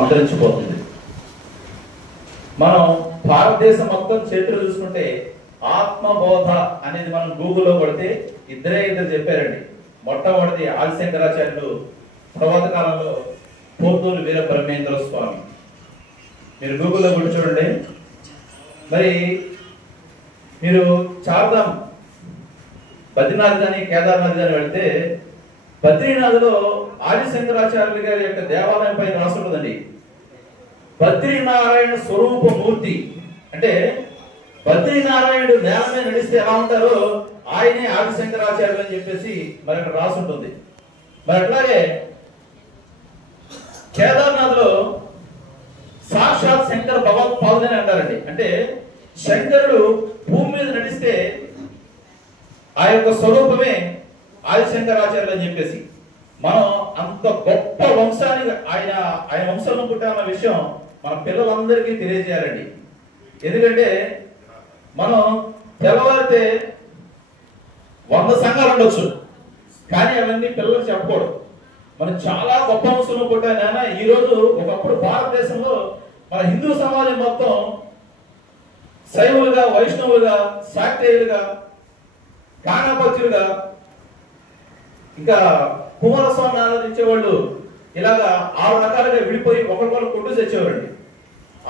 అంతరించిపోతుంది. మనం భారతదేశం మొత్తం చరిత్ర చూసుకుంటే ఆత్మబోధ అనేది మనం గూగుల్లో కొడితే ఇద్దరు చెప్పారండి. మొట్టమొదటి ఆదిశంకరాచార్యులు, తర్వాత కాలంలో పోతూరు వీరబ్రహ్మేంద్ర స్వామి. మీరు గూగుల్లో కొట్టి చూడండి. మరి మీరు చార్ధామ్ బద్రీనాథ్ కానీ కేదార్నాథ్ కానీ వెళ్తే బద్రీనాథ్లో ఆదిశంకరాచార్యులు గారి యొక్క దేవాలయం పైన రాసి ఉంటుందండి, బద్రీనారాయణ స్వరూప మూర్తి. అంటే బద్రీనారాయణుడు నేల మీద నడిస్తే ఎలా ఉంటారో ఆయనే ఆదిశంకరాచార్యులు అని చెప్పేసి మరి అక్కడ రాసి ఉంటుంది. మరి అట్లాగే కేదార్నాథ్ లో సాక్షాత్ శంకర భగవత్పాదులని అంటారండి. అంటే శంకరుడు భూమి మీద నడిస్తే ఆ యొక్క స్వరూపమే ఆదిశంకరాచార్యులు అని చెప్పేసి మనం అంత గొప్ప వంశాన్ని ఆయన వంశంలో పుట్టామన్న విషయం మన పిల్లలందరికీ తెలియజేయాలండి. ఎందుకంటే మనం తెల్లవారితే 100 సంఘాలు ఉండొచ్చు, కానీ అవన్నీ పిల్లలకు చెప్పకూడదు. మనం చాలా గొప్ప వంశంలో పుట్టాన. ఈ రోజు ఒకప్పుడు భారతదేశంలో మన హిందూ సమాజం మొత్తం శైవులుగా, వైష్ణవులుగా, శాక్తేయులుగా, కానాపత్యులుగా, ఇంకా కుమారస్వామి ఆరాధించే వాళ్ళు ఇలాగా 6 రకాలుగా విడిపోయి ఒకరికొకరు కొట్టు తెచ్చేవారండి.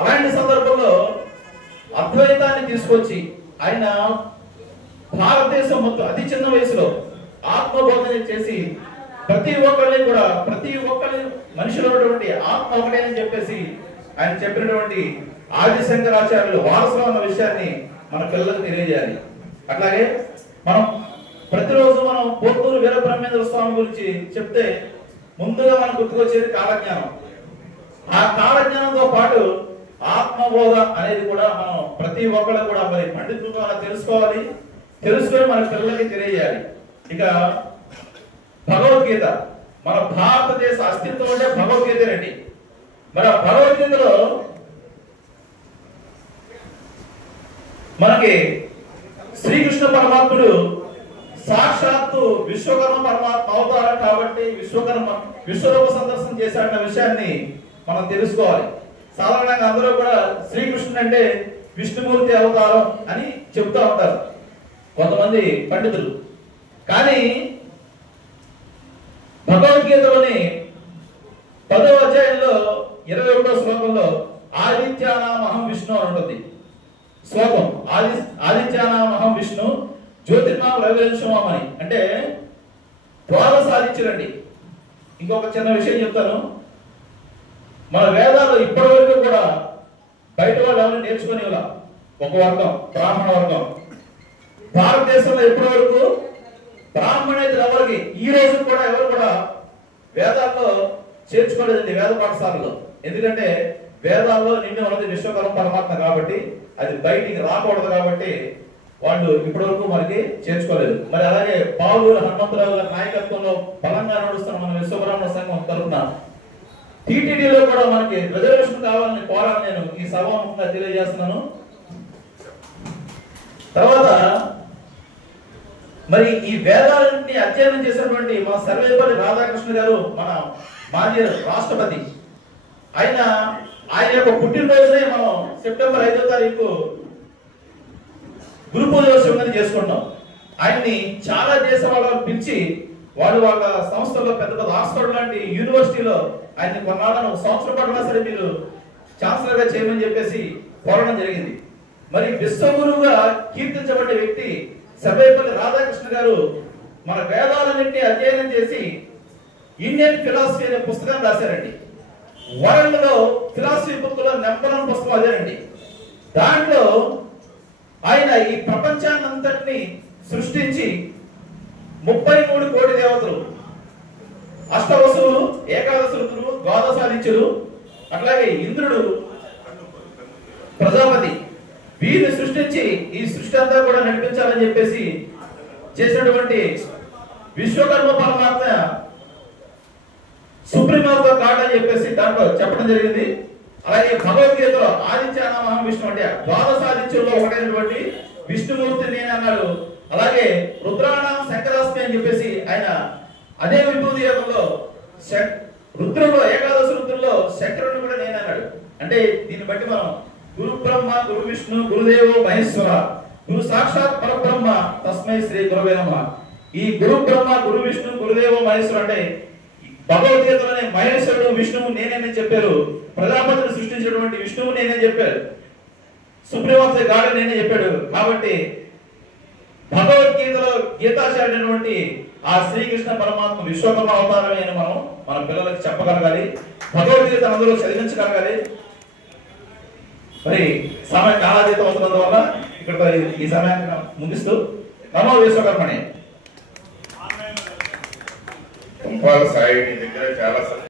అలాంటి సందర్భంలో అద్వైతాన్ని తీసుకొచ్చి ఆయన భారతదేశం మొత్తం అతి చిన్న వయసులో ఆత్మబోధన చేసి ప్రతి ఒక్కరి మనిషిలో ఉన్నటువంటి ఆత్మ ఒకటే అని చెప్పేసి ఆయన చెప్పినటువంటి ఆదిశంకరాచార్యులు వారసులు అన్న విషయాన్ని మన పిల్లలకు తెలియజేయాలి. అట్లాగే మనం ప్రతిరోజు మనం పోతూరు వీరబ్రహ్మేంద్ర స్వామి గురించి చెప్తే ముందుగా మనకు గుర్తుకొచ్చేది కాలజ్ఞానం. ఆ కాలజ్ఞానంతో పాటు ఆత్మబోధ అనేది కూడా మనం ప్రతి ఒక్కరు కూడా మరి పండితుల ద్వారా తెలుసుకొని మన పిల్లలకి తెలియజేయాలి. ఇక భగవద్గీత, మన భారతదేశ అస్తిత్వం అంటే భగవద్గీతనండి. మరి ఆ భగవద్గీతలో మనకి శ్రీకృష్ణ పరమాత్ముడు సాక్షాత్తు విశ్వకర్మ పరమాత్మ అవతారం కాబట్టి విశ్వరూప సందర్శనం చేశాడన్న విషయాన్ని మనం తెలుసుకోవాలి. సాధారణంగా అందరూ కూడా శ్రీకృష్ణుడు అంటే విష్ణుమూర్తి అవతారం అని చెప్తూ ఉంటారు కొంతమంది పండితులు. కానీ భగవద్గీతలోని 10వ అధ్యాయంలో 21వ శ్లోకంలో ఆదిత్యానామహం విష్ణు అని ఉంటుంది శ్లోకం. ఆదిత్యానామహం విష్ణు జ్యోతిర్నామ రవివంశమం అని, అంటే ద్వాదశ ఆదిత్యులండి. ఇంకొక చిన్న విషయం చెప్తాను. మన వేదాలు ఇప్పటి వరకు కూడా బయట వాళ్ళు ఎవరు నేర్చుకునే ఒక వర్గం బ్రాహ్మణ వర్గం. భారతదేశంలో ఇప్పటి వరకు బ్రాహ్మణేతరులు ఎవరికి ఈ రోజు కూడా ఎవరు కూడా వేదాల్లో చేర్చుకోలేదండి వేద పాఠశాలలో. ఎందుకంటే వేదాల్లో నిండి ఉన్నది విశ్వకర్మ పరమాత్మ కాబట్టి అది బయటికి రాకూడదు కాబట్టి వాళ్ళు ఇప్పటి వరకు మనకి చేర్చుకోలేదు. మరి అలాగే పావులూరు హనుమంతరావు గారి నాయకత్వంలో బలంగా నడుస్తున్న మన విశ్వబ్రాహ్మణ సంఘం తరఫున టీటీడీలో కూడా మనకి రిజర్వేషన్ కావాలని కోరాలని నేను ఈ సభాముఖంగా తెలియజేస్తున్నాను. తర్వాత మరి ఈ వేదాలని అధ్యయనం చేసినటువంటి మా సర్వేపల్లి రాధాకృష్ణ గారు, మన మాజీ రాష్ట్రపతి, ఆయన యొక్క పుట్టినరోజునే మనం సెప్టెంబర్ 5వ తారీఖు గురు పూజోత్సవం చేసుకుంటాం. ఆయన్ని చాలా దేశ వాళ్ళని పిలిచి వాళ్ళ సంస్థల్లో పెద్ద పెద్ద ఆక్స్ఫర్డ్ లాంటి యూనివర్సిటీలో ఆయన్ని కొన్నాళ్ళను సంవత్సరం పట్టినా సరే మీరు ఛాన్సలర్ గా చేయమని చెప్పేసి కోరడం జరిగింది. మరి విశ్వగురువుగా కీర్తించబడ్డ వ్యక్తి సర్వేపల్లి రాధాకృష్ణ గారు మన వేదాలన్నింటినీ అధ్యయనం చేసి ఇండియన్ ఫిలాసఫీ అనే పుస్తకాన్ని రాశారండి. వరల్డ్ లో ఫిలాసఫీ బుక్ లో నెంబర్ 1 పుస్తకం అదేనండి. దాంట్లో ఆయన ఈ ప్రపంచాన్ని అంతటిని సృష్టించి 33 కోటి దేవతలు, అష్టవసులు, ఏకాదశ ఋతులు, ద్వాదశాదిత్యులు, అట్లాగే ఇంద్రుడు, ప్రజాపతి, వీరిని సృష్టించి ఈ సృష్టి అంతా కూడా నడిపించాలని చెప్పేసి చేసినటువంటి విశ్వకర్మ పరమాత్మ సుప్రీంతో కాడ్ అని చెప్పేసి దాంట్లో చెప్పడం జరిగింది. అలాగే భగవద్గీతలో ఆదిత్యానామహం విష్ణు అంటే ద్వాదశాదిత్యుల్లో ఒకటైనటువంటి విష్ణుమూర్తి నేను అన్నాడు. అలాగే రుద్రాణం శంకరాస్మి అని చెప్పేసి ఆయన అదే విభూతి యోగంలో రుద్రంలో ఏకాదశి రుద్రంలో శంకరుని కూడా అంటే దీన్ని బట్టి మనం గురు బ్రహ్మ గురు విష్ణు గురుదేవో మహేశ్వర గురు సాక్షాత్ పరబ్రహ్మ తస్మై శ్రీ గురవే నమః. ఈ గురు బ్రహ్మ గురు విష్ణు గురుదేవో మహేశ్వర అంటే భగవద్గీతలోనే మహేశ్వరుడు విష్ణువు నేనే చెప్పారు, ప్రజాపతిని సృష్టించినటువంటి విష్ణువు నేనే చెప్పారు, సుప్రీం గాడు నేనే చెప్పాడు. కాబట్టి భగవద్గీతలో గీతాచార్యుడైనటువంటి ఆ శ్రీకృష్ణ పరమాత్మ విశ్వకర్మ అవతారమే అని మనం మన పిల్లలకు చెప్పగలగాలి, భగవద్గీత అందులో చదివించగలగాలి. మరి సమయం కాలాతీతం అవుతున్నందువల్ల ఇక్కడ ఈ సమయాన్ని ముగిస్తూ నమో విశ్వకర్మణి. కుంపాల సాయి దగ్గర చాలా